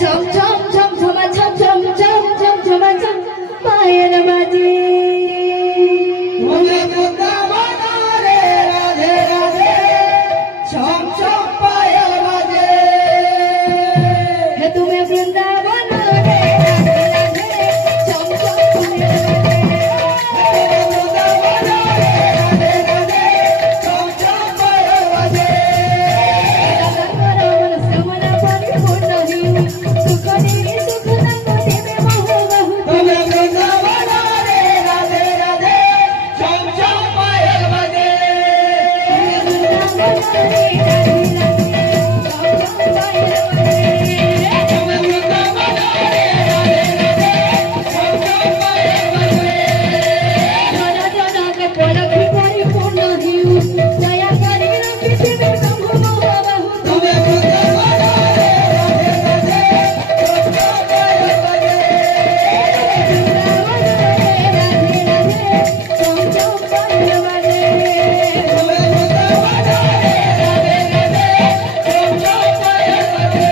ছম ছম ছম ছমা ছম ছম ছম ছম ছমা ছম পায়ের বাজে তুমি বৃন্দাবন রে রাধে রাধে ছম ছম পায়ের বাজে তুমি বৃন্দাবন রে রাধে রাধে ছম ছম পায়ের বাজে বৃন্দাবন রে রাধে রাধে ছম ছম পায়ের বাজে রামন শ্রমণ পরিপূর্ণ হিউ সুখ নিরি সুখ দান দেবে মোহ বহু তুমি বৃন্দাবন রে রাধে রাধে ছম ছম পায়ের বাজে বৃন্দাবন রে রাধে রাধে ছম ছম পায়ের বাজে তুমি বৃন্দাবন রে রাধে রাধে ছম ছম পায়ের বাজে জনা জনক পরখি পরিপূর্ণ হিউ দয়া করি রক্ষিবে প্রভু মোহ বহু তুমি বৃন্দাবন রে রাধে রাধে ছম ছম পায়ের বাজে বৃন্দাবন রে রাধে রাধে ছম ছম পায়ের বাজে তুমি বৃন্দাবন রে রাধে রাধে ছম ছম পায়ের বাজে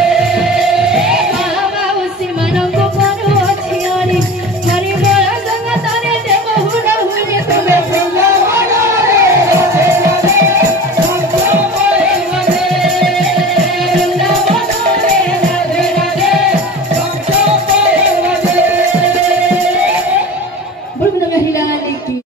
বাবা উসিমানঙ্গ করু ଅଛି ହରି ହରି ବୋଳ ଜଗତରେ ଦେବ ହୁଡ଼ ହୁଏ ତୁମେ ବୃନ୍ଦାବନ ରେ ରାଧେ ରାଧେ ଛମ ଛମ ପାଏର ବାଜେ ବୃନ୍ଦାବନ ରେ ରାଧେ ରାଧେ ଛମ ଛମ ପାଏର ବାଜେ ବୃନ୍ଦାବନ ହିଲା ଲିକି